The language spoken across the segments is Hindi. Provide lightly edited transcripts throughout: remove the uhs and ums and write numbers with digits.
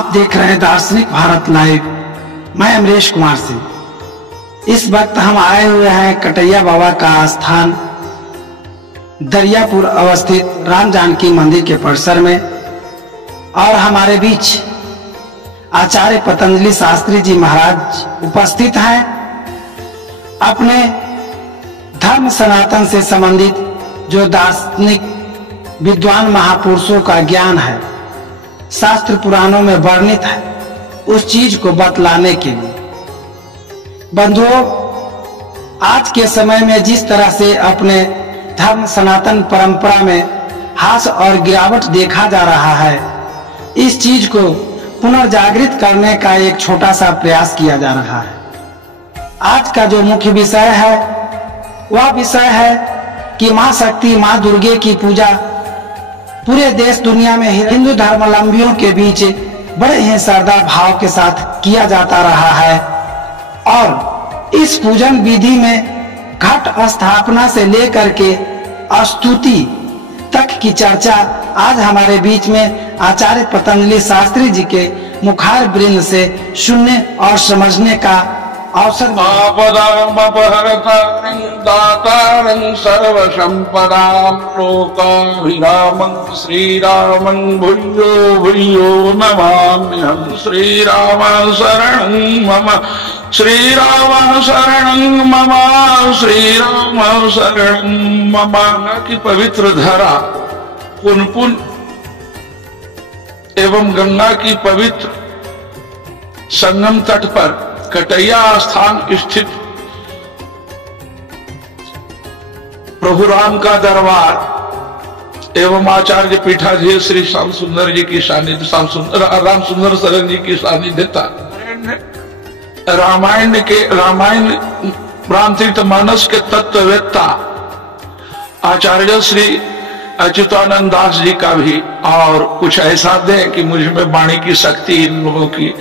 आप देख रहे हैं दार्शनिक भारत लाइव। मैं अमरेश कुमार सिंह। इस वक्त हम आए हुए हैं कटैया बाबा का स्थान दरियापुर अवस्थित राम जानकी मंदिर के परिसर में, और हमारे बीच आचार्य पतंजलि शास्त्री जी महाराज उपस्थित हैं। अपने धर्म सनातन से संबंधित जो दार्शनिक विद्वान महापुरुषों का ज्ञान है, शास्त्र पुराणों में वर्णित है, उस चीज को बतलाने के लिए। बंधुओं, आज के समय में जिस तरह से अपने धर्म सनातन परंपरा में ह्रास और गिरावट देखा जा रहा है, इस चीज को पुनर्जागृत करने का एक छोटा सा प्रयास किया जा रहा है। आज का जो मुख्य विषय है वह विषय है कि मां शक्ति, मां दुर्गे की पूजा पूरे देश दुनिया में हिंदू धर्मावलंबियों के बीच बड़े ही श्रद्धा भाव के साथ किया जाता रहा है। और इस पूजन विधि में घट स्थापना से लेकर के स्तुति तक की चर्चा आज हमारे बीच में आचार्य पतंजलि शास्त्री जी के मुखार वृंद से सुनने और समझने का अवसर। आपदामपहर्तारं दातारं सर्वसंपदां लोकाभिरामं श्रीरामं भूयो भूयो नमाम्यहं। श्रीराम शरणं मम, श्रीराम शरणं मम, श्रीराम शरणं मम। की पवित्र धरा पुनपुन एवं गंगा की पवित्र संगम तट पर कटैया स्थान स्थित प्रभु राम का दरबार एवं आचार्य पीठाधीश श्री श्याम सुंदर जी की सानिध्य, राम सुंदर शरण जी की सानिध्यता, रामायण रामचरितमानस के तत्ववेत्ता आचार्य श्री अच्युतानंद दास जी का भी, और कुछ ऐसा दे कि मुझ में वाणी की शक्ति, इन लोगों की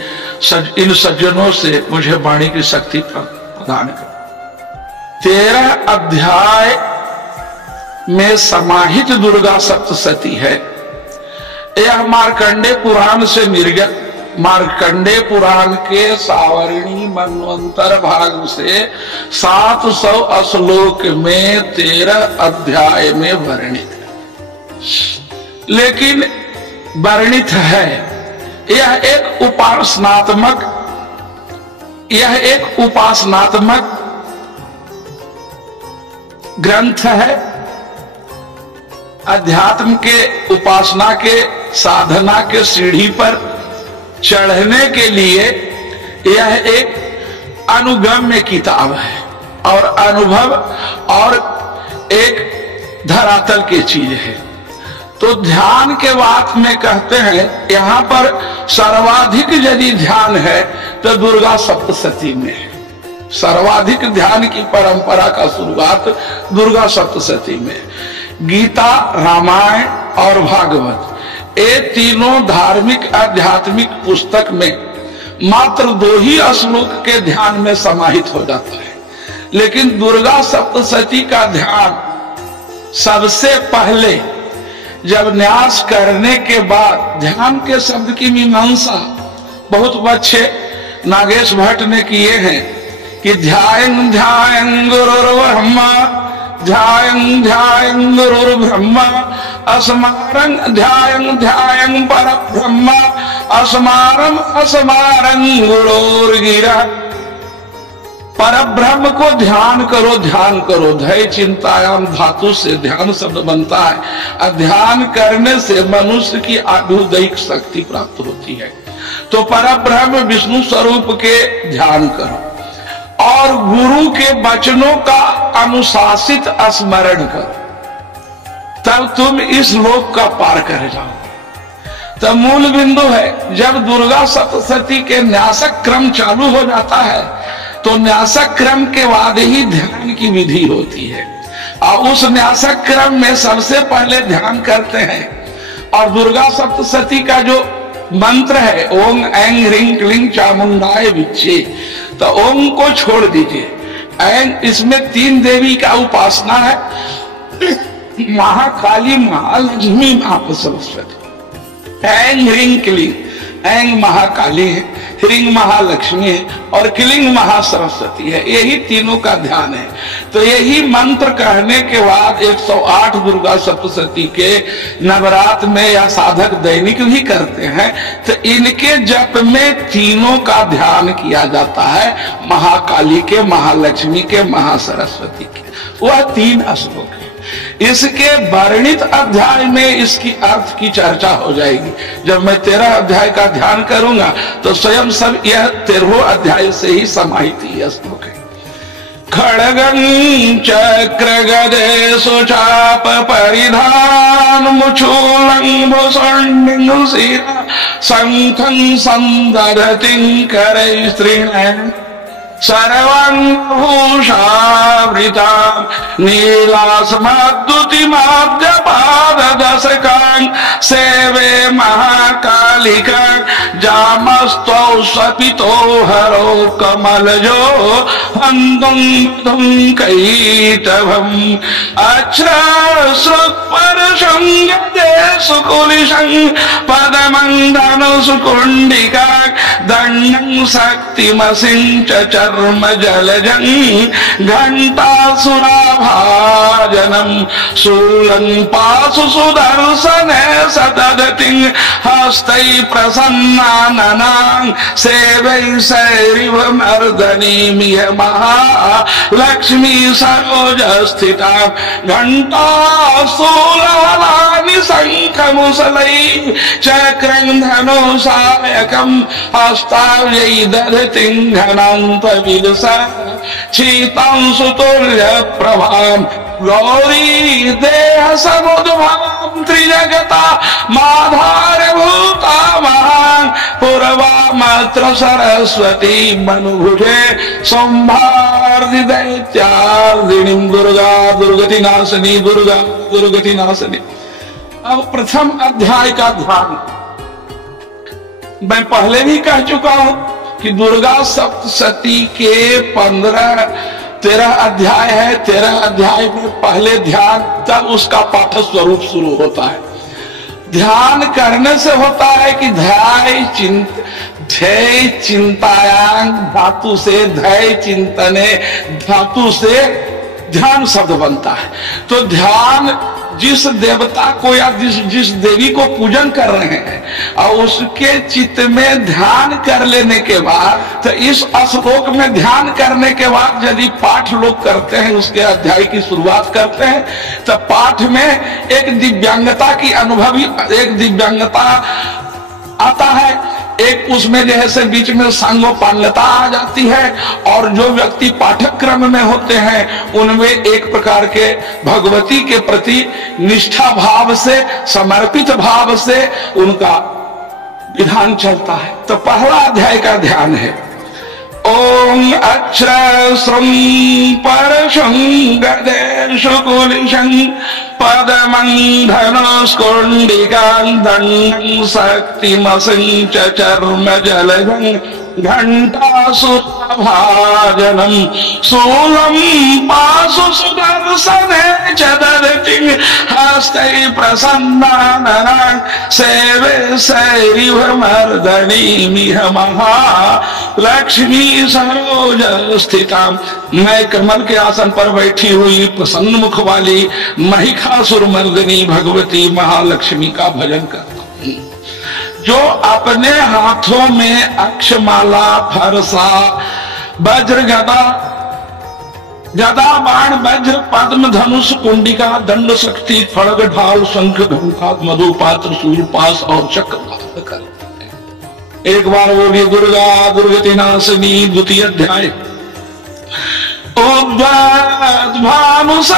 इन सज्जनों से मुझे वाणी की शक्ति प्रदान कर। 13 अध्याय में समाहित दुर्गा सप्तशती है। यह मार्कंडे पुराण से निर्गत, मार्कंडे पुराण के सावरणी मनवंतर भाग से 700 श्लोक में 13 अध्याय में वर्णित है। लेकिन वर्णित है, यह एक उपासनात्मक ग्रंथ है। अध्यात्म के उपासना के साधना के सीढ़ी पर चढ़ने के लिए यह एक अनुगम्य किताब है, और अनुभव और एक धरातल की चीज है। तो ध्यान के बात में कहते हैं, यहां पर सर्वाधिक यदि ध्यान है तो दुर्गा सप्तशती में है। सर्वाधिक ध्यान की परंपरा का शुरुआत दुर्गा सप्तशती में। गीता, रामायण और भागवत, ये तीनों धार्मिक आध्यात्मिक पुस्तक में मात्र 2 ही श्लोक के ध्यान में समाहित हो जाता है। लेकिन दुर्गा सप्तशती का ध्यान सबसे पहले, जब न्यास करने के बाद, ध्यान के शब्द की मीमांसा बहुत अच्छे नागेश भट्ट ने किए हैं कि ध्यायं ध्यायं गुरुर्ब्रह्मा, ध्यायं ध्यायं गुरुर्ब्रह्मा, अस्मारं ध्यायं ध्यायं परब्रह्म, अस्मारं अस्मारं गुरोर्गिरः। परब्रह्म को ध्यान करो, ध्यान करो। धैर्य चिंतायाम धातु से ध्यान शब्द बनता है। ध्यान करने से मनुष्य की आभुदैहिक शक्ति प्राप्त होती है। तो परब्रह्म विष्णु स्वरूप के ध्यान करो और गुरु के वचनों का अनुशासित स्मरण करो, तब तुम इस लोक का पार कर जाओ। तो मूल बिंदु है, जब दुर्गा सप्तशती के न्यासक क्रम चालू हो जाता है तो न्यासक क्रम के बाद ही ध्यान की विधि होती है, और उस न्यासक क्रम में सबसे पहले ध्यान करते हैं। और दुर्गा सप्तशती का जो मंत्र है, ओम ऐं ह्रीं क्लीं चामुंडाय विच्चे, तो ओम को छोड़ दीजिए। ऐं, इसमें 3 देवी का उपासना है, महाकाली, महालक्ष्मी, महासरस्वती। ऐं ह्रीं क्लीं, ऐंग महाकाली है, ह्रीं महालक्ष्मी है और क्लीं महासरस्वती है। यही तीनों का ध्यान है। तो यही मंत्र कहने के बाद 108 दुर्गा सप्तशती के नवरात्र में या साधक दैनिक भी करते हैं, तो इनके जप में तीनों का ध्यान किया जाता है, महाकाली के, महालक्ष्मी के, महासरस्वती के। वह 3 श्लोक है। इसके वर्णित अध्याय में इसकी अर्थ की चर्चा हो जाएगी। जब मैं 13 अध्याय का ध्यान करूंगा तो स्वयं सब यह 13 अध्याय से ही समाहित यह श्लोक है। खड्गं चक्र गदे सुचाप परिधान मुचूलं भुसंडिं शिरा शंखं संदधतिं करैस्त्रीणैः सर्वांगभूषावृतां नीलास्मद्दुतिमाद्यपाददशकां सेवे महाकालिकां जामस्तौ स्वपितो हरो कमलजो हन्तुं कैटभम् अश्रश्रुत्परशं यदे सुकुलिशं पदमं धनुषकुण्डिकां दण्डं शक्तिमसिञ्च चर्म जलजं घंटासुराभाजनं शूलं पाशु सुदर्शने सदधतिं हस्तै प्रसन्नाननां सेवै सैरिव मर्दनीमिह महालक्ष्मी सरोजस्थिता घंटासूलानि शंखमुसलै चक्रं धनुषायकं हस्ताव्यै दधतिं घनान्तविलसा शीतांशुतुल्य प्रभां गौरी देह समुद्भवां त्रिजगता माधारभूता महां पूर्वामात्र सरस्वती मनुभुजे संभार्दि दैत्यार्दिनीं दुर्गा दुर्गति नाशिनी दुर्गा दुर्गति नाशिनी। अब प्रथम अध्याय का ध्यान मैं पहले भी कह चुका हूं कि दुर्गा सप्तशती के 13 अध्याय है। 13 अध्याय में पहले ध्यान, तब उसका पाठ स्वरूप शुरू होता है। ध्यान करने से होता है कि ध्याय चिंतायांग धातु से धैर्य चिंतने धातु से ध्यान शब्द बनता है। तो ध्यान जिस देवता को या जिस देवी को पूजन कर रहे हैं और उसके चित्त में ध्यान कर लेने के बाद, तो इस श्लोक में ध्यान करने के बाद यदि पाठ लोग करते हैं, उसके अध्याय की शुरुआत करते हैं, तो पाठ में एक दिव्यांगता की अनुभवी, एक दिव्यांगता आता है, एक उसमें जैसे बीच में सांगोपांगता आ जाती है, और जो व्यक्ति पाठ्यक्रम में होते हैं उनमें एक प्रकार के भगवती के प्रति निष्ठा भाव से, समर्पित भाव से उनका विधान चलता है। तो पहला अध्याय का ध्यान है ओम अक्षरश्रं परशं गदे शुकुलिशं पदमं धनुष्कुण्डिकां दण्डं शक्तिमसिञ्च चर्म जलजं घंटासुरभाजनं शूलं पाशु सुदर्शने च दधतिं हस्तै प्रसन्नाननां सेवे सैरिव मर्दनीमिह महालक्ष्मी सरोज स्थितां। मैं कमल के आसन पर बैठी हुई प्रसन्न मुख वाली महिषासुर मर्दिनी भगवती महालक्ष्मी का भजन करता हूँ, जो अपने हाथों में अक्षमाला, फरसा, वज्र गदा, गदा बाण, वज्र, पद्म, धनुष, कुंडिका, दंड, शक्ति, खड्ग, ढाल, शंख, घंटा, मधुपात्र, शूलपाश और चक्र धारण करते हैं। एक बार वो भी दुर्गा दुर्गति नाशिनी। द्वितीय अध्याय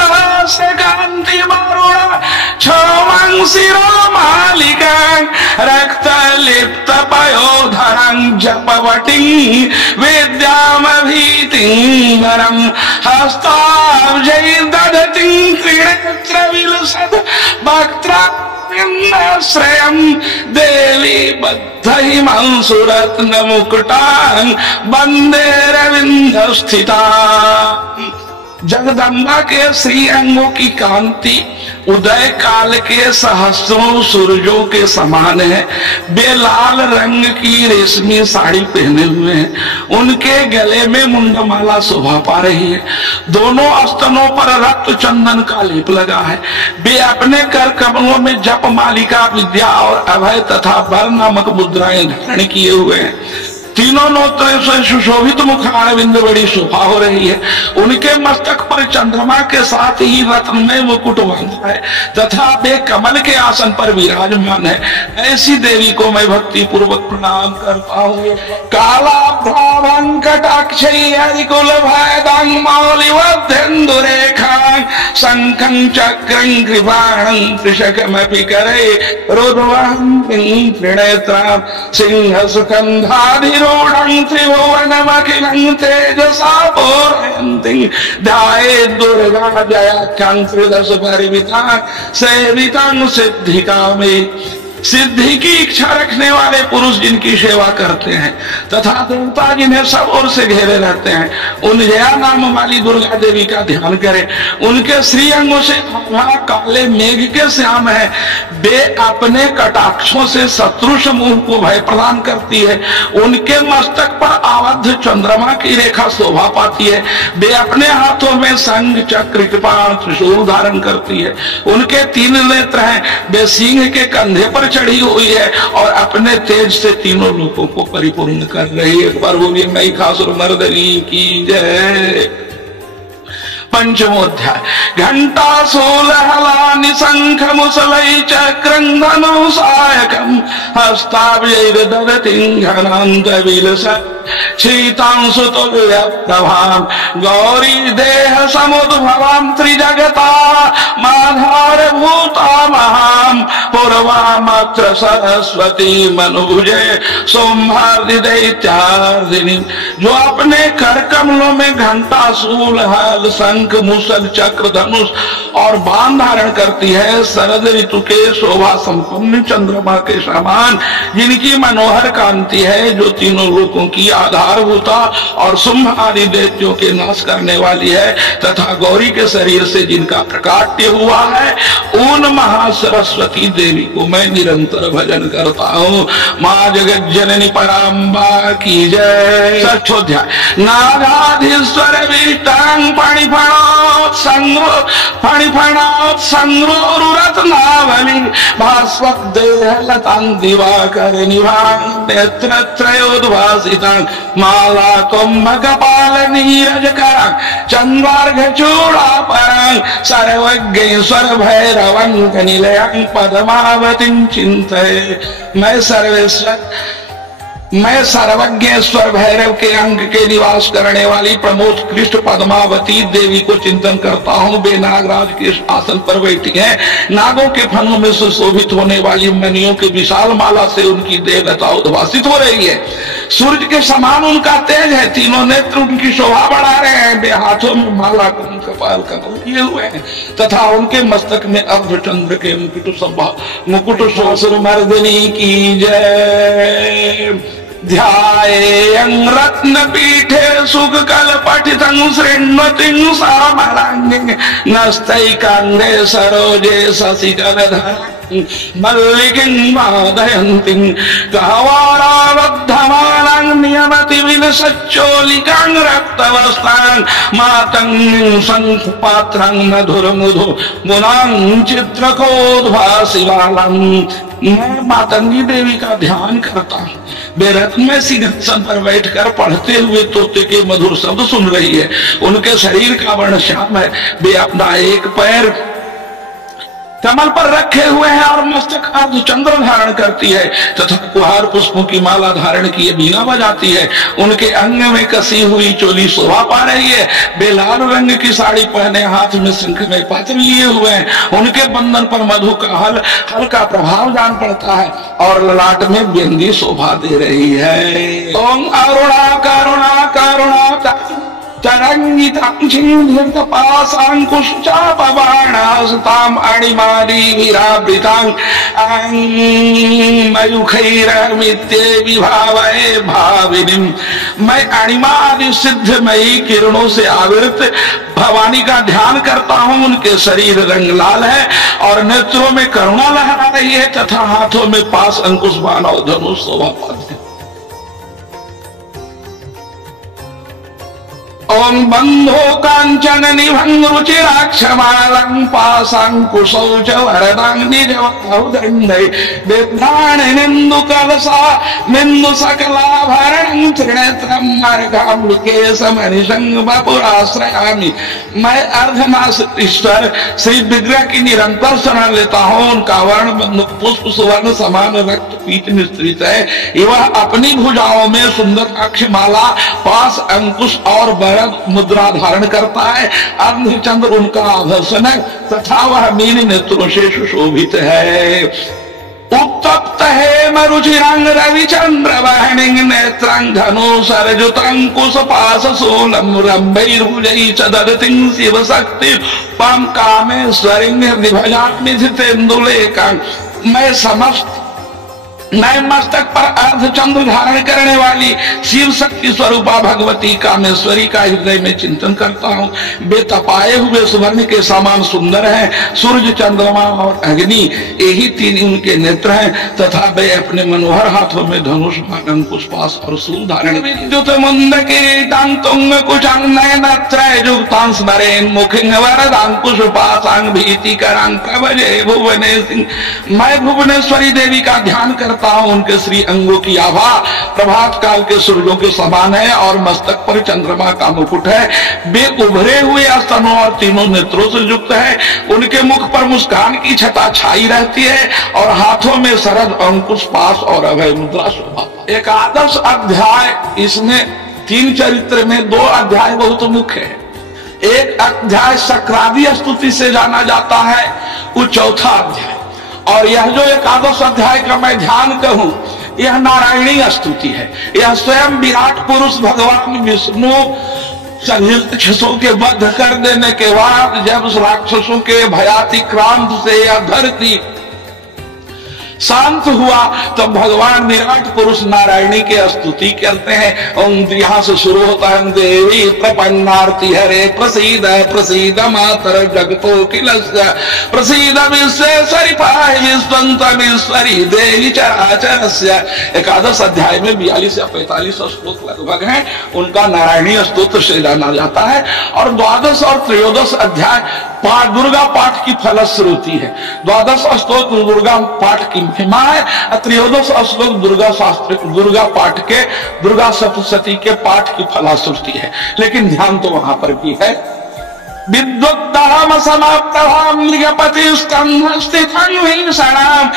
भानुसहस्रकांति वरुण क्षौमं शिरोमालिकां रक्तलिप्त पयोधरं जपवटीं विद्यामभीतिं वरं हस्ताब्जैर् दधतीं त्रिनेत्रविलसद् वक्त्राश्रयं देवी बद्धहिमं सुरत्नमुकुटां वन्दे रविन्दस्थिता। जगदम्बा के श्री अंगों की कांति उदय काल के सहस्रों सूरजों के समान है। वे लाल रंग की रेशमी साड़ी पहने हुए हैं, उनके गले में मुंडमाला शोभा पा रही है, दोनों स्तनों पर रक्त चंदन का लेप लगा है। वे अपने कर कमलों में जप मालिका, विद्या और अभय तथा वर नामक मुद्राएं धारण किए हुए हैं। तीनों नेत्रों से सुशोभित मुखार बिंद बड़ी शोभा हो रही है। उनके मस्तक पर चंद्रमा के साथ ही रत्नमय मुकुट बांधा है तथा वे कमल के आसन पर विराजमान है। ऐसी देवी को मैं भक्ति पूर्वक प्रणाम करता हूँ। काला कटाक्षकुल भयदंग मौलिवधेन्दुरेखा शंखं चक्रं कृपाणं त्रिशकमपि करे रुद्रवहं त्रिनेत्रां सिंह सुखंधाधि त्रिभुवनमखिलं तेजसा पूरयन्तीं ध्याये दुर्गा जयाख्यां त्रिदश परिमितां सेवितां सिद्धिकामे। सिद्धि की इच्छा रखने वाले पुरुष जिनकी सेवा करते हैं तथा देवता जिन्हें सब ओर से घेरे रहते हैं, उन जया नाम वाली दुर्गा देवी का ध्यान करें। उनके श्री अंगों से काले मेघ के श्याम है। वे अपने कटाक्षों से शत्रु समूह को भय प्रदान करती है। उनके मस्तक पर आबद्ध चंद्रमा की रेखा शोभा पाती है। वे अपने हाथों में शंख, चक्र, कृपाण, त्रिशूल धारण करती है। उनके 3 नेत्र हैं। वे सिंह के कंधे पर चढ़ी हुई है और अपने तेज से तीनों लोगों को परिपूर्ण कर रही है। पर बोलिए महिषासुर मर्दनी की जय। पंचमोध्याय। घंटा सोलहलानि शंख मुसलै चक्रं धनुषायकं हस्ताब्जैर्दधतिं घनां कविलसत् शीतांशु तुल्य प्रभां गौरी देह समुद्भवां त्रिजगता माधारभूता महां पूर्वामत्र सरस्वती मनुजे सोमहार्दि दैत्यार्दिनी। जो अपने कर कमलों में घंटा, शूल, हल, शंख, मुसल, चक्र, धनुष और बाण धारण करती है, शरद ऋतु के शोभा संपन्न चंद्रमा के समान जिनकी मनोहर कांति है, जो तीनों लोकों की आधारभूता और शुंभ आदि दैत्यों के नाश करने वाली है तथा गौरी के शरीर से जिनका प्रकाट्य हुआ है, उन महासरस्वती देवी को मैं निरंतर भजन करता हूँ। माँ जगत जननी पराम्बा की जय। षष्ठोध्याय। नागाधीश्वर विष्टांग फणिफणोत् संग्रोरुरत्नावली भास्वत् देह लतां दिवाकर निभां नेत्रत्रयोद्भासितां माला कुंभक पाल नीरज करां चंद्रार्घ चूड़ापरां सर्वज्ञेश्वर भैरवं निलयं पद्मावतीं चिंतये। मैं सर्वज्ञेश्वर भैरव के अंग के निवास करने वाली प्रमोदकृष्ट पद्मावती देवी को चिंतन करता हूँ। वे नागराज के आसन पर बैठी हैं। नागों के फनों में सुशोभित होने वाली मणियों के विशाल माला से उनकी देवता उद्भासित हो रही है। सूर्य के समान उनका तेज है। तीनों नेत्र उनकी शोभा बढ़ा रहे हैं। वे हाथों में माला कपाल कमल किए हुए हैं तथा उनके मस्तक में अर्धचंद्र के मुकुट शासुर मर्दिनी की जय। ध्यायेयं रत्नपीठे सुखकलपठितं शृण्वतिं सामलाङ्गे नस्तैकाङ्गे सरोजे शशिकलधरां मल्लिकीं वादयन्तीं गह्वराबद्धमालां नियमति विलसच्चोलिकां रक्तवस्त्रां मातङ्गीं शङ्खपात्रां मधुरमुधु मुनां चित्रकोद्भासिबालां। मैं मातंगी देवी का ध्यान करता हूँ। वे रत्न सिंहासन पर बैठकर पढ़ते हुए तोते के मधुर शब्द सुन रही है। उनके शरीर का वर्ण श्याम है। वे अपना एक पैर कमल पर रखे हुए हैं और मस्तक अर्धचंद्र धारण करती है तथा कुहार पुष्पों की माला धारण किए बीना बजाती है। उनके अंग में कसी हुई चोली शोभा पा रही है। वे लाल रंग की साड़ी पहने हाथ में शंख में पात्र लिए हुए हैं। उनके बंधन पर मधु का हल का प्रभाव जान पड़ता है और ललाट में बिंदी शोभा दे रही है। ओम अरुणा करुणा करुणा तरंगितां छिन्नपाशांकुशचापबाणास्तां अणिमादि विरावृतां मयूखैरमित्ये विभावये भाविनीं। मैं अणिमा आदि सिद्धमयी किरणों से आवृत भवानी का ध्यान करता हूं, उनके शरीर रंग लाल है और नेत्रों में करुणा लहरा रही है तथा हाथों में पास अंकुश बाण और धनुष शोभा पाते हैं। ओम बंधो कांचन निभं रुचिराक्षमालं पाशांकुशौ च वरदां निजवदण्डै बिभ्राणि निन्दु कलसा निन्दु सकलाभरणं त्रिनेत्रं मार्गाम्बिके समनिशं वपुराश्रयामि। मैं अर्धनारीश्वर श्री विग्रह की निरंतर शरण लेता हूँ। उनका वर्ण पुष्प सुवर्ण समान रक्त पीत मिश्रित है। वह अपनी भुजाओं में सुंदर अक्षमाला पास अंकुश और मुद्रा धारण करता है। अर्धचंद्र उनका आभूषण है तथा वह मीन नेत्रों से सुशोभित है। उत्तप्त है मरुचिरंग रविचंद्र वहनिंग नेत्रं धनु सरजुतंकुश पास शूलम रंभैर्भुजै च ददतिं शिव शक्ति पम कामेश्वरिं निर्भजामि धृतेन्दुलेकां। मैं मस्तक पर अर्धचंद्र धारण करने वाली शिव शक्ति स्वरूपा भगवती कामेश्वरी का हृदय में चिंतन करता हूँ। वे तपाए हुए सुवर्ण के समान सुंदर हैं। सूर्य चंद्रमा और अग्नि यही तीन उनके नेत्र हैं तथा वे अपने मनोहर हाथों में धनुष अंकुश पाश और शूल धारण। विद्युत मुंद किरीटं तुंग कुशं नयनत्रययुक्तं स्मरेन् मुखं वरदांकुश पाशां भीतिकरं प्रभजे भुवनेश्वरी। मैं भुवनेश्वरी देवी का ध्यान करता हूं। उनके श्री अंगों की आभा प्रभात काल के सूर्यों के समान है और मस्तक पर चंद्रमा का मुकुट है। वे उभरे हुए स्तनों और तीनों नेत्रों से युक्त है। उनके मुख पर मुस्कान की छटा छाई रहती है और हाथों में शरद अंकुश पाश और अभय मुद्रा शोभा। एकादश अध्याय, इसमें 3 चरित्र में 2 अध्याय बहुत मुख्य है। एक अध्याय शक्रादि स्तुति से जाना जाता है, वो चौथा अध्याय। और यह जो एकादश अध्याय का मैं ध्यान कहूं, यह नारायणी स्तुति है। यह स्वयं विराट पुरुष भगवान विष्णु राक्षसों के वध कर देने के बाद जब राक्षसों के भयातिक्रांत से यह धरती शांत हुआ तो भगवान विराट पुरुष नारायणी के स्तुति करते हैं। ओम यहाँ से शुरू होता है, देवी प्रपन्नार्ति हरे प्रसीद प्रसीद मातर जगतो किलस्य प्रसीद विश्वेश्वरी पाहि विश्वंतमीश्वरी देवी चराचरस्य। एकादश अध्याय में 42 या 45 श्लोक लगभग हैं। उनका नारायणी स्तोत्र से जाना जाता है। और द्वादश और त्रयोदश अध्याय दुर्गा पाठ की फलश्रुति है। द्वादश स्तोत्र दुर्गा पाठ की महिमा है। त्रयोदश श्लोक दुर्गा पाठ के दुर्गा सप्तशती के पाठ की फलश्रुति है। लेकिन ध्यान तो वहां पर भी है। विद्वद्दाम समाप्तवाम मृगपति स्कंधस्थितं हिंसणाम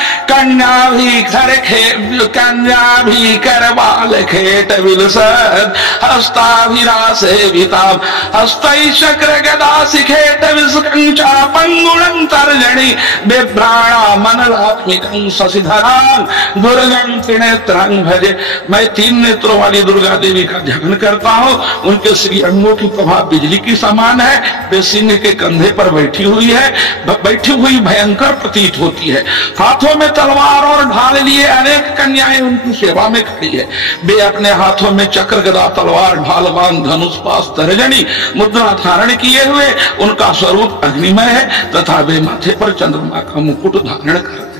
कन्याभिकर बालखेट विलसद हस्ताभिरासेविताम हस्तैश्चक्र गदा शिखेट विस्कंचा पंगुणं तर्जनी बिभ्राणा मनलात्मिकं शशिधरां दुर्गं त्रिनेत्रं भजे। मैं 3 नेत्रों वाली दुर्गा देवी का ध्यान करता हूँ। उनके श्री अंगों की प्रभा बिजली की समान है। सिंह के कंधे पर बैठी हुई भयंकर प्रतीत होती है। हाथों में तलवार और ढाल लिए अनेक कन्याएं उनकी सेवा में खड़ी है। वे अपने हाथों में चक्र गदा तलवार ढाल बाण धनुष पाश तर्जनी मुद्रा धारण किए हुए उनका स्वरूप अग्निमय है तथा वे माथे पर चंद्रमा का मुकुट धारण करते हैं।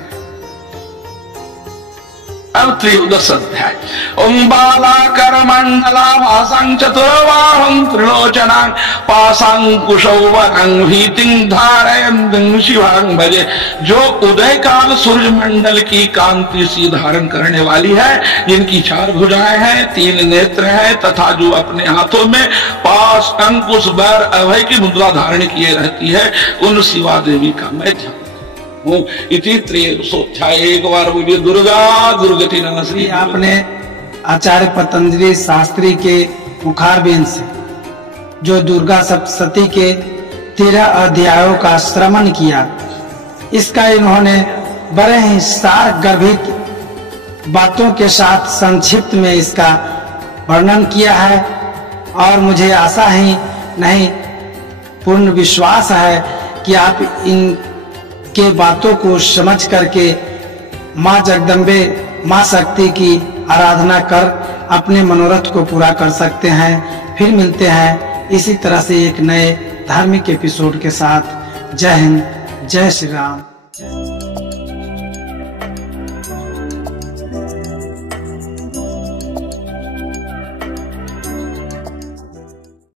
अब त्रयोदश अध्याय। ओम बालाकर मंडला भासं चतुर्बाहुं त्रिलोचनां पाशांकुशौ वरं भीतिं धारयन्तीं शिवां भजे। जो उदय काल सूर्य मंडल की कांति सी धारण करने वाली है, जिनकी 4 भुजाएं हैं, 3 नेत्र हैं तथा जो अपने हाथों में पाश अंकुश वर अभय की मुद्रा धारण किए रहती है, उन शिवा देवी का मैं ध्यान। एक बार बोलिए दुर्गा दुर्गति नमस्ते। आपने आचार्य पतंजलि शास्त्री के मुखारबिंद से जो दुर्गा सप्तशती के 13 अध्यायों का श्रवण किया, इसका इन्होंने बड़े ही सार गर्भित बातों के साथ संक्षिप्त में इसका वर्णन किया है। और मुझे आशा ही नहीं पूर्ण विश्वास है कि आप इन के बातों को समझ करके माँ जगदम्बे माँ शक्ति की आराधना कर अपने मनोरथ को पूरा कर सकते हैं। फिर मिलते हैं इसी तरह से एक नए धार्मिक एपिसोड के साथ। जय हिंद, जय श्री राम।